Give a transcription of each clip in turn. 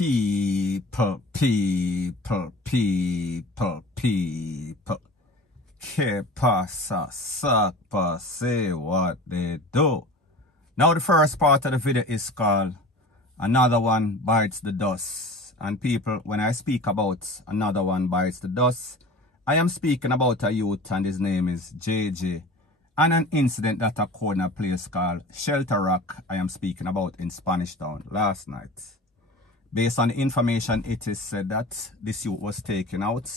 People. Que pasa, sakpa, say what they do. Now the first part of the video is called Another One Bites the Dust. And people, when I speak about Another One Bites the Dust, I am speaking about a youth and his name is JJ. And an incident that occurred in a place called Shelter Rock, I am speaking about in Spanish Town last night. Based on the information, it is said that this youth was taken out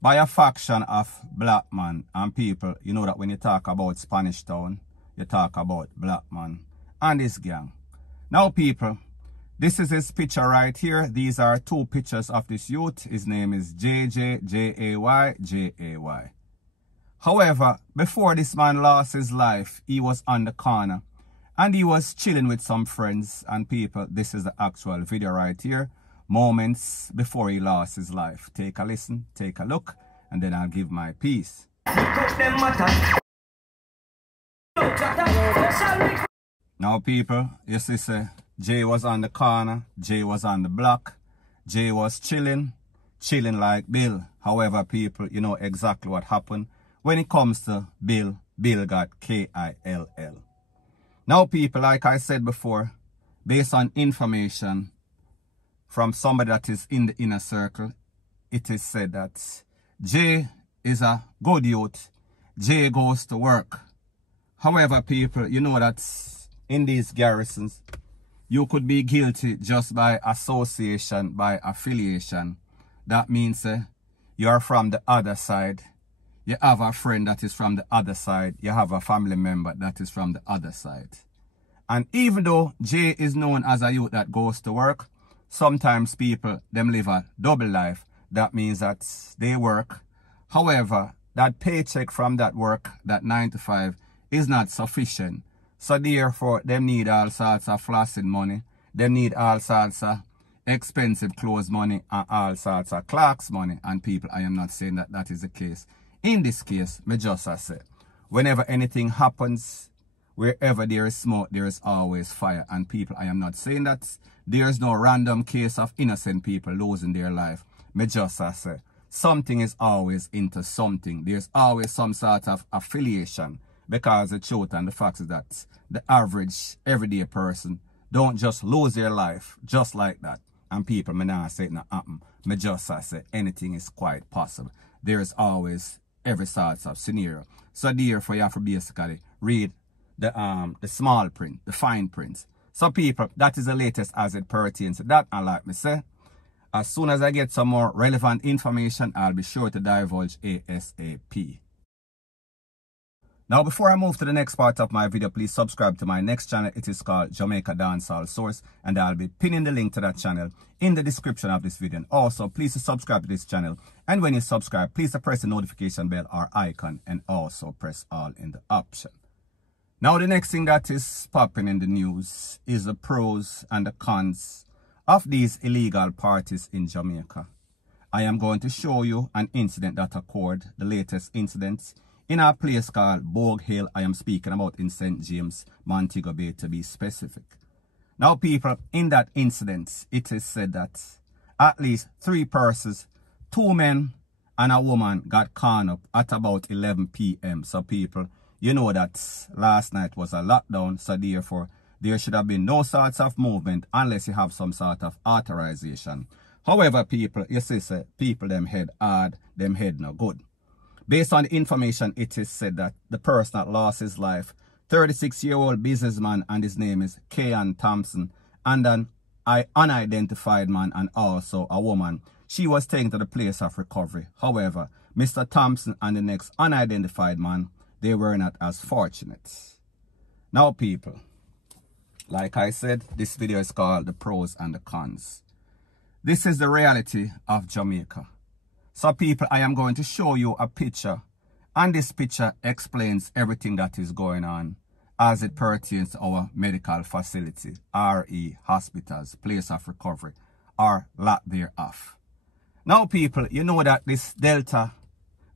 by a faction of Blackman. And people, you know that when you talk about Spanish Town, you talk about Blackman and his gang. Now people, this is his picture right here. These are two pictures of this youth. His name is JJ, J-A-Y, J-A-Y. However, before this man lost his life, he was on the corner and he was chilling with some friends. And people, this is the actual video right here, moments before he lost his life. Take a listen, take a look, and then I'll give my piece. Now people, you see, Jay was on the corner, Jay was on the block, Jay was chilling like Bill. However, people, you know exactly what happened. When it comes to Bill, Bill got K-I-L-L. Now people, like I said before, based on information from somebody that is in the inner circle, it is said that Jay is a good youth. Jay goes to work. However, people, you know that in these garrisons, you could be guilty just by association, by affiliation. That means you are from the other side. You have a friend that is from the other side. You have a family member that is from the other side. And even though Jay is known as a youth that goes to work, sometimes people, them live a double life. That means that they work. However, that paycheck from that work, that 9 to 5, is not sufficient. So therefore, them need all sorts of flossing money. Them need all sorts of expensive clothes money and all sorts of clocks money. And people, I am not saying that that is the case. In this case, me just say, whenever anything happens, wherever there is smoke, there is always fire. And people, I am not saying that there is no random case of innocent people losing their life. Me just say, something is always into something. There's always some sort of affiliation. Because the truth and the fact is that the average, everyday person don't just lose their life just like that. And people, me not say it not happen. Me just say anything is quite possible. There is always every sort of scenario. So therefore, you have to basically read the small print, the fine print. So people, that is the latest as it pertains to that. And like me say, as soon as I get some more relevant information, I'll be sure to divulge ASAP. Now, before I move to the next part of my video, please subscribe to my next channel. It is called Jamaica Dancehall Source, and I'll be pinning the link to that channel in the description of this video. And also, please subscribe to this channel. And when you subscribe, please press the notification bell or icon, and also press all in the option. Now, the next thing that is popping in the news is the pros and the cons of these illegal parties in Jamaica. I am going to show you an incident that occurred, the latest incidents, in a place called Bogue Hill. I am speaking about in St. James, Montego Bay to be specific. Now people, in that incident, it is said that at least 3 persons, 2 men and a woman got caught up at about 11 p.m. So people, you know that last night was a lockdown, so therefore there should have been no sorts of movement unless you have some sort of authorization. However, people, you see, people them head hard, them head no good. Based on the information, it is said that the person that lost his life, 36-year-old businessman, and his name is Kean Thompson, and an unidentified man and also a woman, she was taken to the place of recovery. However, Mr. Thompson and the next unidentified man, they were not as fortunate. Now people, like I said, this video is called The Pros and the Cons. This is the reality of Jamaica. So people, I am going to show you a picture, and this picture explains everything that is going on as it pertains to our medical facility, RE, hospitals, place of recovery, or lot thereof. Now people, you know that this Delta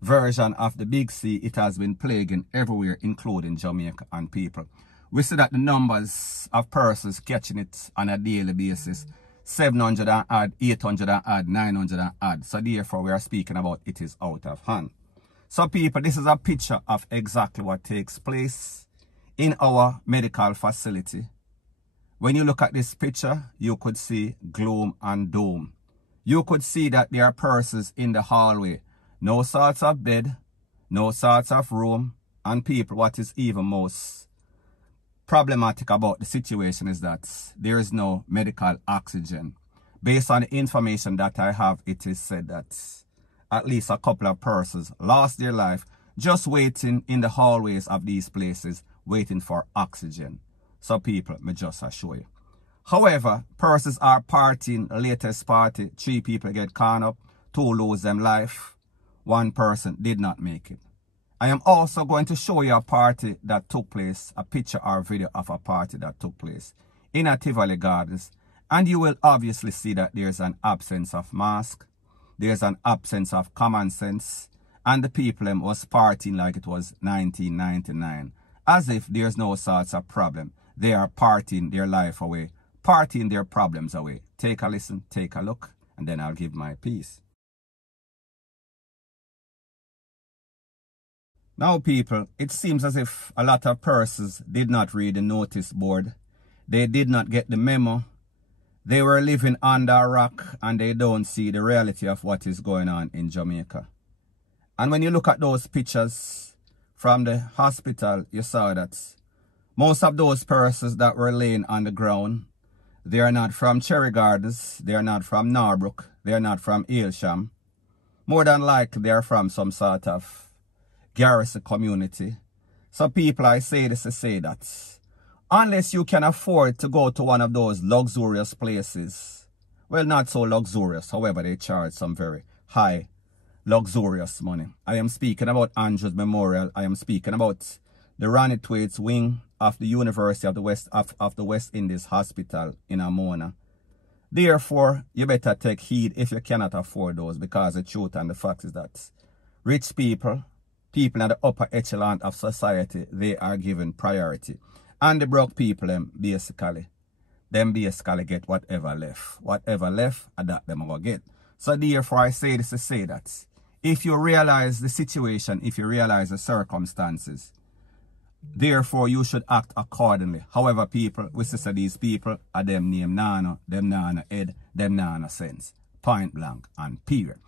version of the Big C, it has been plaguing everywhere, including Jamaica. And people, we see that the numbers of persons catching it on a daily basis 700 and odd, 800 and odd, 900 and odd. So therefore we are speaking about it is out of hand. So people, this is a picture of exactly what takes place in our medical facility. When you look at this picture, you could see gloom and doom. You could see that there are persons in the hallway. No sorts of bed, no sorts of room. And people, what is even most problematic about the situation is that there is no medical oxygen. Based on the information that I have, it is said that at least a couple of persons lost their life just waiting in the hallways of these places, waiting for oxygen. So people, me just assure you. However, persons are partying, the latest party, 3 people get caught up, 2 lose them life, 1 person did not make it. I am also going to show you a party that took place, a picture or video of a party that took place in a Tivoli Gardens. And you will obviously see that there's an absence of mask, there's an absence of common sense, and the people was partying like it was 1999, as if there's no sorts of problem. They are partying their life away, partying their problems away. Take a listen, take a look, and then I'll give my piece. Now people, it seems as if a lot of persons did not read the notice board. They did not get the memo. They were living under a rock and they don't see the reality of what is going on in Jamaica. And when you look at those pictures from the hospital, you saw that most of those persons that were laying on the ground, they are not from Cherry Gardens, they are not from Norbrook, they are not from Aylsham. More than likely they are from some sort of garrison community. So people, I say this to say that unless you can afford to go to one of those luxurious places, well, not so luxurious, however, they charge some very high luxurious money. I am speaking about Andrews Memorial. I am speaking about the Ronnie Thwaites wing of the University of the West Indies Hospital in Amona. Therefore, you better take heed if you cannot afford those, because the truth and the fact is that rich people, people in the upper echelon of society, they are given priority. And the broke people, them basically get whatever left. Whatever left, that them will get. So therefore, I say this to say that if you realize the situation, if you realize the circumstances, therefore you should act accordingly. However, people, we say these people are them name nano, them nano head, them nano sense. Point blank and period.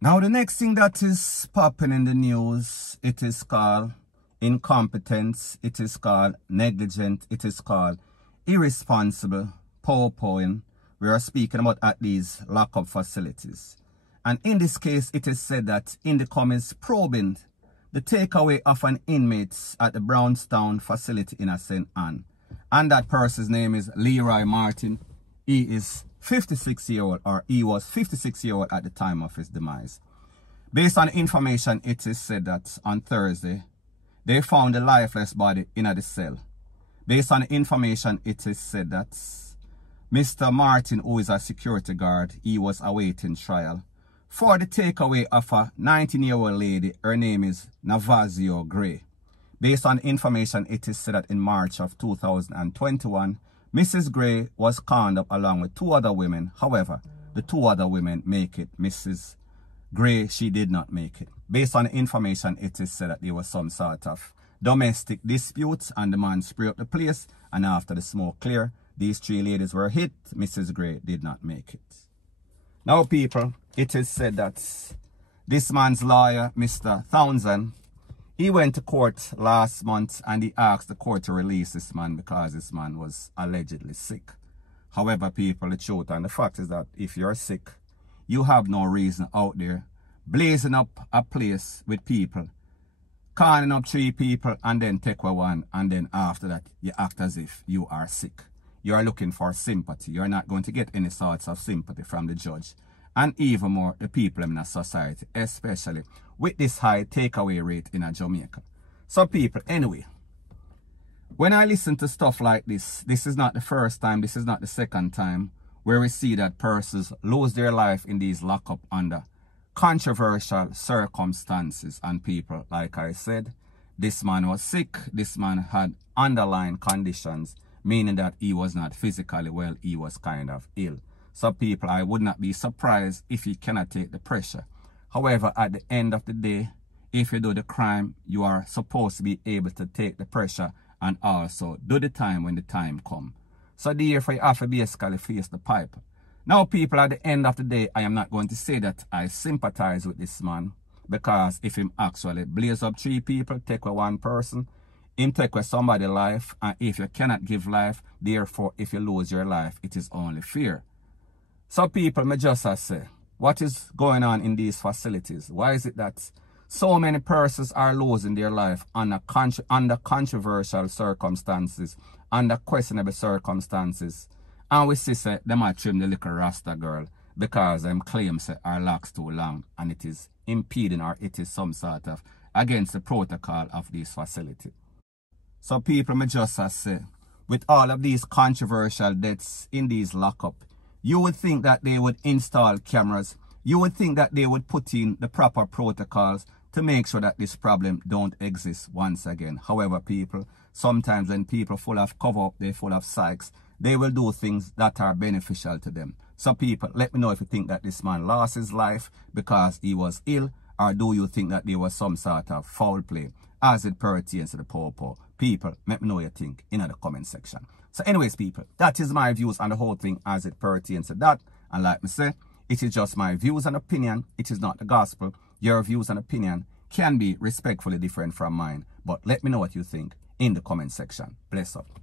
Now the next thing that is popping in the news, it is called incompetence, it is called negligent, it is called irresponsible, poor-poing. We are speaking about at these lockup facilities. And in this case, it is said that Indicom is probing the takeaway of an inmate at the Brownstown facility in St. Anne. And that person's name is Leroy Martin. He is 56-year-old, or he was 56-year-old at the time of his demise. Based on information, it is said that on Thursday, they found a lifeless body in the cell. Based on information, it is said that Mr. Martin, who is a security guard, he was awaiting trial for the takeaway of a 19-year-old lady. Her name is Navazio Gray. Based on information, it is said that in March of 2021, Mrs. Gray was conned up along with 2 other women. However, the 2 other women make it. Mrs. Gray, she did not make it. Based on information, it is said that there was some sort of domestic disputes and the man sprayed up the place, and after the smoke cleared, these 3 ladies were hit. Mrs. Gray did not make it. Now people, it is said that this man's lawyer, Mr. Townsend, he went to court last month and he asked the court to release this man because this man was allegedly sick. However, people, the truth and the fact is that if you're sick, you have no reason out there blazing up a place with people, calling up 3 people and then take one, and then after that you act as if you are sick. You are looking for sympathy. You're not going to get any sorts of sympathy from the judge. And even more, the people in a society, especially with this high takeaway rate in Jamaica. So people, anyway, when I listen to stuff like this is not the first time, this is not the second time where we see that persons lose their life in these lockup under controversial circumstances. And people, like I said, this man was sick, this man had underlying conditions, meaning that he was not physically well, he was kind of ill. So people, I would not be surprised if he cannot take the pressure. However, at the end of the day, if you do the crime, you are supposed to be able to take the pressure and also do the time when the time comes. So therefore, you have to basically face the pipe. Now, people, at the end of the day, I am not going to say that I sympathize with this man, because if him actually blaze up 3 people, take away 1 person, him take away somebody's life, and if you cannot give life, therefore, if you lose your life, it is only fear. So people, may just say, what is going on in these facilities? Why is it that so many persons are losing their life under controversial circumstances, under questionable circumstances? And we see say them a trim the little Rasta girl because them claims say her locks too long and it is impeding, or it is some sort of against the protocol of this facility. So people, may just say, with all of these controversial deaths in these lockup, you would think that they would install cameras. You would think that they would put in the proper protocols to make sure that this problem don't exist once again. However, people, sometimes when people full of cover up, they're full of psychs, they will do things that are beneficial to them. So people, let me know if you think that this man lost his life because he was ill, or do you think that there was some sort of foul play as it pertains to the popo? People, let me know what you think in the comment section. So anyways, people, that is my views on the whole thing as it pertains to that. And like me say, it is just my views and opinion. It is not the gospel. Your views and opinion can be respectfully different from mine. But let me know what you think in the comment section. Bless up.